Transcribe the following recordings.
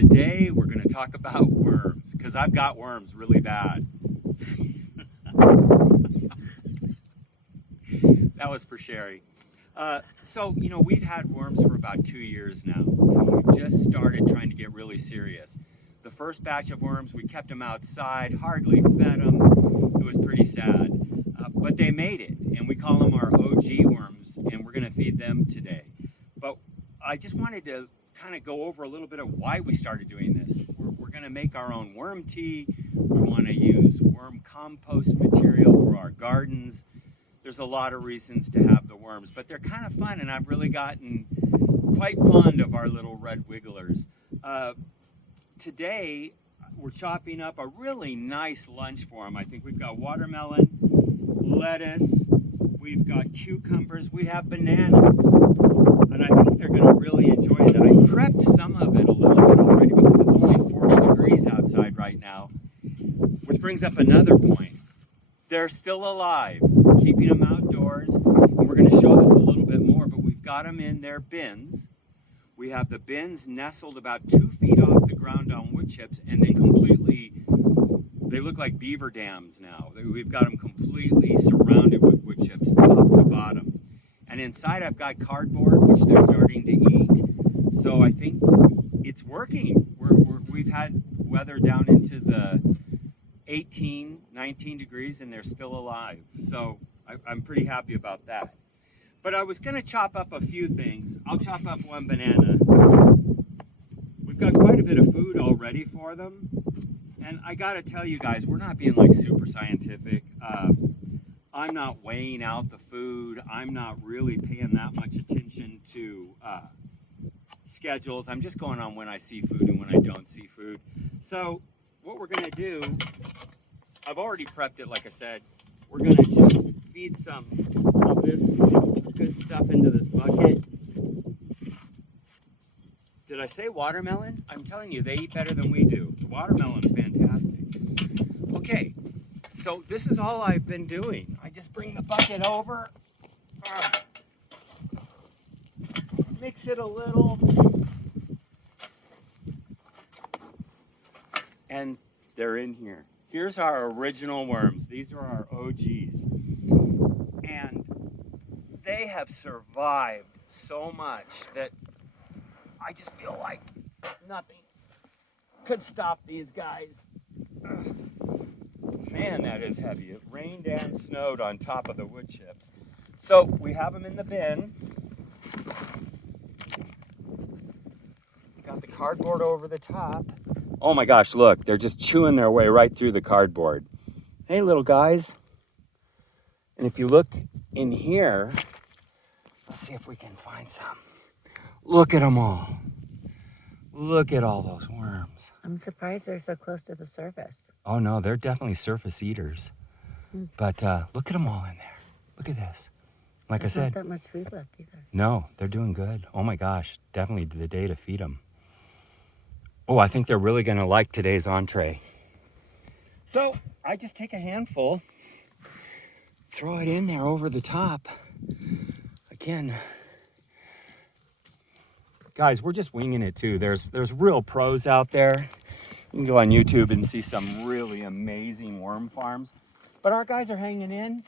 Today we're going to talk about worms, because I've got worms really bad. That was for Sherry. So, we've had worms for about 2 years now, and we've just started trying to get really serious. The first batch of worms, we kept them outside, hardly fed them. It was pretty sad. But they made it, and we call them our OG worms, and we're going to feed them today. But I just wanted to kind of go over a little bit of why we started doing this. We're going to make our own worm tea. We want to use worm compost material for our gardens. There's a lot of reasons to have the worms, but they're kind of fun, and I've really gotten quite fond of our little red wigglers. Today, we're chopping up a really nice lunch for them. I think we've got watermelon, lettuce, we've got cucumbers, we have bananas, and I think they're going to really enjoy it. I prepped some of it a little bit already because it's only 40 degrees outside right now, which brings up another point. They're still alive. We're keeping them outdoors, and we're going to show this a little bit more, but we've got them in their bins. We have the bins nestled about 2 feet off the ground on wood chips, and then completely, they look like beaver dams now. We've got them completely surrounded with wood chips, top to bottom. And inside I've got cardboard, which they're starting to eat. So I think it's working. We've had weather down into the 18, 19 degrees, and they're still alive. So I'm pretty happy about that. But I was going to chop up a few things. I'll chop up one banana. We've got quite a bit of food already for them. And I got to tell you guys, we're not being like super scientific. I'm not weighing out the food. I'm not really paying that much attention to schedules. I'm just going on when I see food and when I don't see food. So what we're going to do, I've already prepped it, like I said. We're going to just feed some of this good stuff into this bucket. Did I say watermelon? I'm telling you, they eat better than we do. The watermelon's fantastic. Okay, so this is all I've been doing. I just bring the bucket over, mix it a little, and they're in here. Here's our original worms. These are our OGs. And they have survived so much that I just feel like nothing could stop these guys. Ugh. Man, that is heavy. It rained and snowed on top of the wood chips. So we have them in the bin. Got the cardboard over the top. Oh my gosh, look, they're just chewing their way right through the cardboard. Hey, little guys. And if you look in here, let's see if we can find some. Look at them all. Look at all those worms. I'm surprised they're so close to the surface. Oh no, they're definitely surface eaters. But look at them all in there. Look at this. Like There's I said. not that much food left either. No, they're doing good. Oh my gosh, definitely the day to feed them. Oh, I think they're really gonna like today's entree. So I just take a handful, throw it in there over the top. Again, guys, we're just winging it too. There's real pros out there. You can go on YouTube and see some really amazing worm farms. But our guys are hanging in,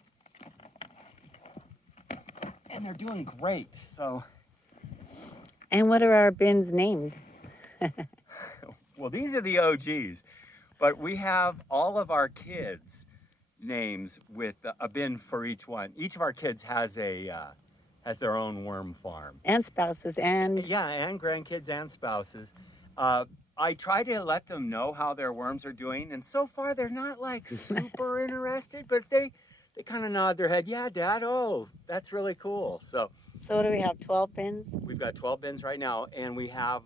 and they're doing great. So. And what are our bins named? Well, these are the OGs, but we have all of our kids' names with a bin for each one. Each of our kids has their own worm farm. And spouses and... Yeah, and grandkids and spouses. I try to let them know how their worms are doing, and so far they're not like super interested, but they kind of nod their head. Yeah, Dad, oh, that's really cool. So what do we have, 12 bins? We've got 12 bins right now, and we have...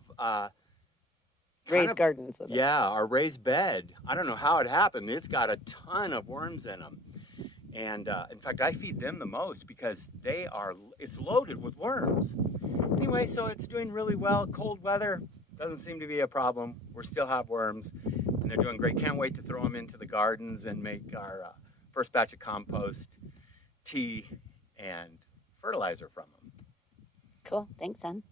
raised gardens with it. Yeah, our raised bed. I don't know how it happened. It's got a ton of worms in them. And in fact, I feed them the most because it's loaded with worms. Anyway, so it's doing really well. Cold weather doesn't seem to be a problem. We still have worms, and they're doing great. Can't wait to throw them into the gardens and make our first batch of compost, tea, and fertilizer from them. Cool. Thanks, son.